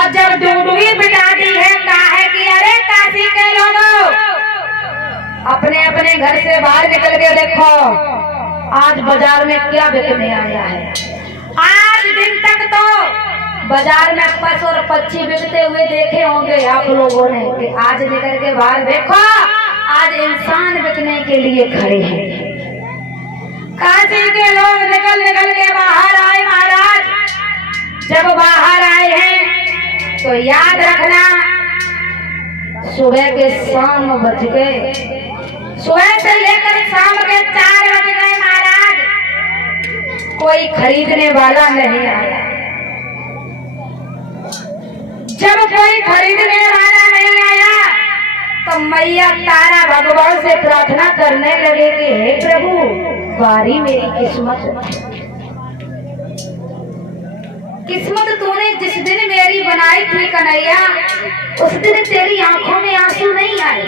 और जब डूडुई बिठाती है काहे कि अरे काशी के लोगों अपने अपने घर से बाहर निकल के देखो आज बाजार में क्या बिकने आया है। आज दिन तक तो बाजार में पशु और पक्षी बिकते हुए देखे होंगे आप लोगों ने कि आज निकल के बाहर देखो आज इंसान बिकने के लिए खड़े हैं। काशी के लोग निकल निकल के बाहर आए महाराज। जब बाहर आए हैं तो याद रखना सुबह के शाम बज गए, सुबह से लेकर शाम के 4 बज गए महाराज। कोई खरीदने वाला नहीं आया। जब कोई खरीदने वाला नहीं आया तो मैया तारा भगवान से प्रार्थना करने लगे कि हे प्रभु बारी मेरी किस्मत तूने जिस दिन मेरी बनाई थी कन्हैया उस दिन तेरी आंखों में आंसू नहीं आए।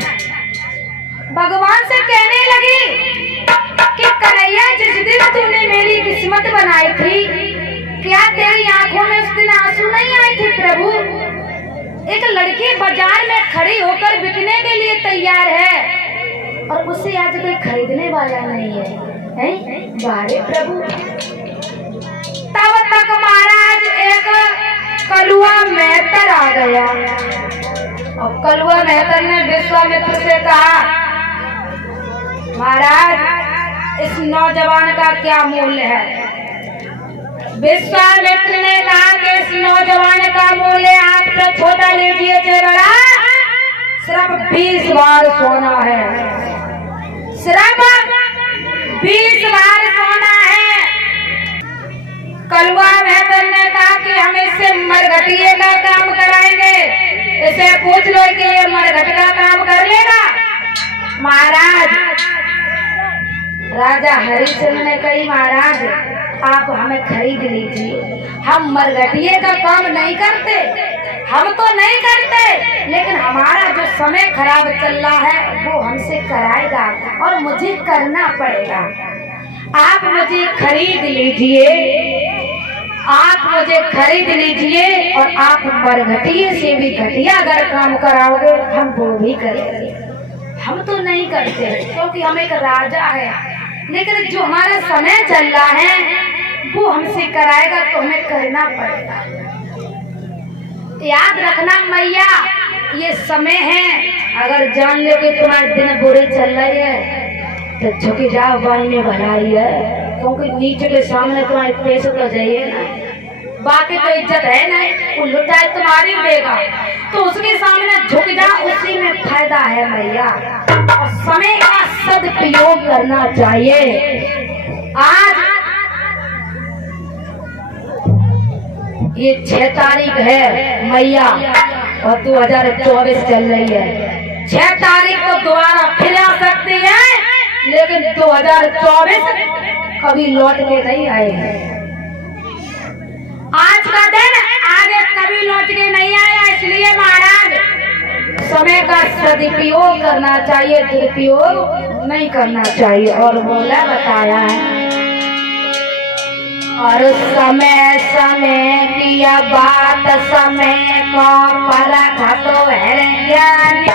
भगवान से कहने लगी कि कन्हैया जिस दिन तूने मेरी किस्मत बनाई थी क्या तेरी आंखों में उस दिन आंसू नहीं आए थे प्रभु। एक लड़की बाजार में खड़ी होकर बिकने के लिए तैयार है और उसे आज कोई खरीदने वाला नहीं है, बारे प्रभु। तब तक महाराज एक कलुआ मेहतर आ गया और कलुआ मेहतर ने विश्वामित्र से कहा महाराज इस नौजवान का क्या मूल्य है। विश्वामित्र ने कहा कि इस नौजवान का मूल्य आपसे छोटा लीजिए चाहे बड़ा सिर्फ 20 बार सोना है, सिर्फ 20 बार सोना है। कलुआ मेहतर ने कहा कि हम इससे मरघटिए का काम कराएंगे, इसे पूछ लो कि ये मरघट का काम कर लेगा। महाराज राजा हरिश्चंद्र ने कही महाराज आप हमें खरीद लीजिए, हम मरघटिए का काम नहीं करते, हम तो नहीं करते लेकिन हमारा जो समय खराब चल रहा है वो हमसे कराएगा और मुझे करना पड़ेगा। आप मुझे खरीद लीजिए, आप मुझे खरीद लीजिए और आप मरघटिए से भी घटिया अगर काम कराओगे हम वो भी करेंगे। हम तो नहीं करते क्योंकि हम एक राजा है, लेकिन जो हमारा समय चल रहा है वो हमसे कराएगा तो हमें करना पड़ेगा। याद रखना मैया ये समय है, अगर जान लो कि तुम्हारे दिन बुरे चल रहे हैं तो झुक जाओ, बाई में भलाई है, क्योंकि नीचे के सामने तुम्हारे पैसे तो जाइए ना, बाकी तो इज्जत है नहीं, वो लुटाए तुम्हारी देगा तो उसके सामने झुक जाओ, उसी में फायदा है मैया। और समय का सदुपयोग करना चाहिए। आज ये 6 तारीख है मैया और 2024 चल रही है। 6 तारीख तो दोबारा फिर आ सकती है लेकिन 2024 कभी लौट के नहीं आएगी। आज का दिन आगे कभी लौट के नहीं आया, इसलिए महाराज समय का सदुपयोग करना चाहिए, दुरुपयोग नहीं करना चाहिए। और बोला बताया है और समय समय की बात समय को परख तो है ज्ञानी।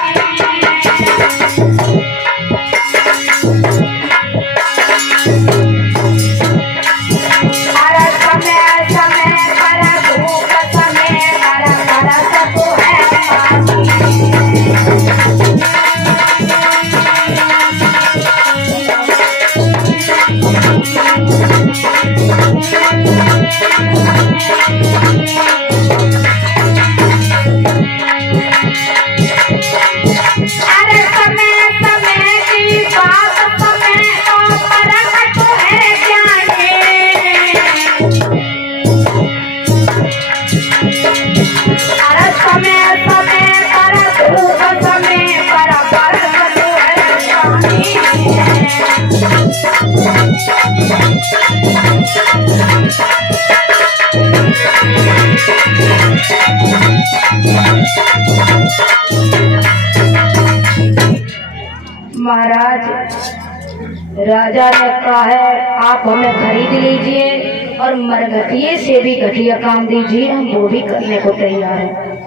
महाराज राजा ने कहा है आप हमें खरीद लीजिए और मरघटिये से भी घटिया काम दीजिए, हम वो भी करने को तैयार हैं।